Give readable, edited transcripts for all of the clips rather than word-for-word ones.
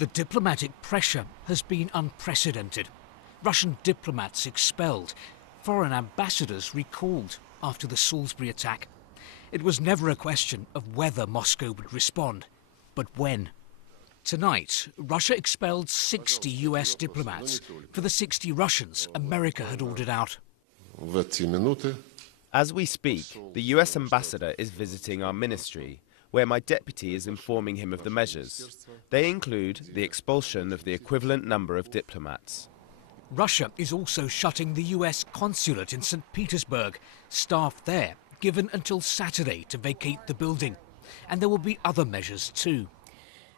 The diplomatic pressure has been unprecedented. Russian diplomats expelled, foreign ambassadors recalled after the Salisbury attack. It was never a question of whether Moscow would respond, but when. Tonight, Russia expelled 60 US diplomats for the 60 Russians America had ordered out. As we speak, the US ambassador is visiting our ministry, where my deputy is informing him of the measures. They include the expulsion of the equivalent number of diplomats. Russia is also shutting the US Consulate in St. Petersburg. Staff there given until Saturday to vacate the building. And there will be other measures too.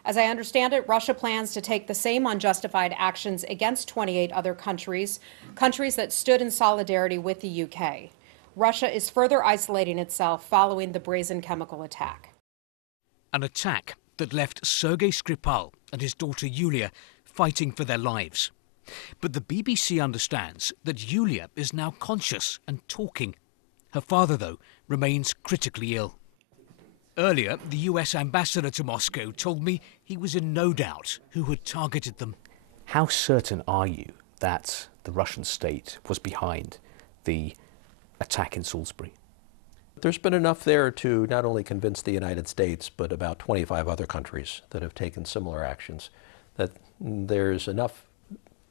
As I understand it, Russia plans to take the same unjustified actions against 28 other countries that stood in solidarity with the UK. Russia is further isolating itself following the brazen chemical attack. An attack that left Sergei Skripal and his daughter Yulia fighting for their lives. But the BBC understands that Yulia is now conscious and talking. Her father, though, remains critically ill. Earlier, the US ambassador to Moscow told me he was in no doubt who had targeted them. How certain are you that the Russian state was behind the attack in Salisbury? There's been enough there to not only convince the United States, but about 25 other countries that have taken similar actions, that there's enough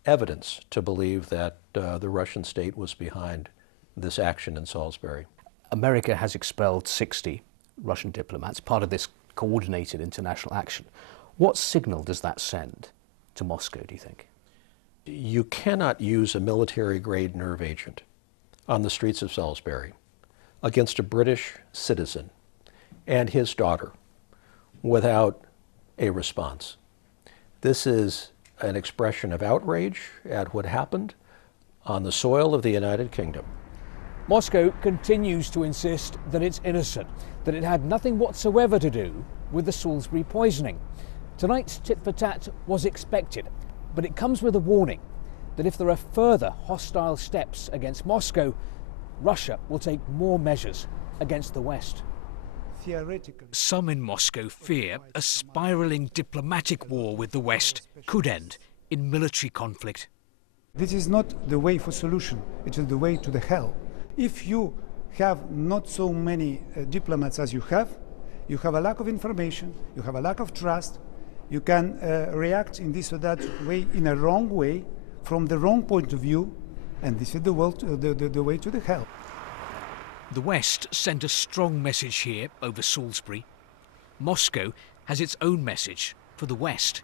evidence to believe that the Russian state was behind this action in Salisbury. America has expelled 60 Russian diplomats, part of this coordinated international action. What signal does that send to Moscow, do you think? You cannot use a military-grade nerve agent on the streets of Salisbury against a British citizen and his daughter without a response. This is an expression of outrage at what happened on the soil of the United Kingdom. Moscow continues to insist that it's innocent, that it had nothing whatsoever to do with the Salisbury poisoning. Tonight's tit-for-tat was expected, but it comes with a warning that if there are further hostile steps against Moscow, Russia will take more measures against the West. Some in Moscow fear a spiralling diplomatic war with the West could end in military conflict. This is not the way for solution, it is the way to the hell. If you have not so many diplomats as you have a lack of information, you have a lack of trust, you can react in this or that way, in a wrong way, from the wrong point of view, and this is the way to the hell. The West sent a strong message here over Salisbury. Moscow has its own message for the West.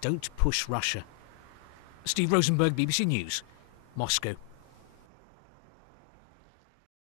Don't push Russia. Steve Rosenberg, BBC News, Moscow.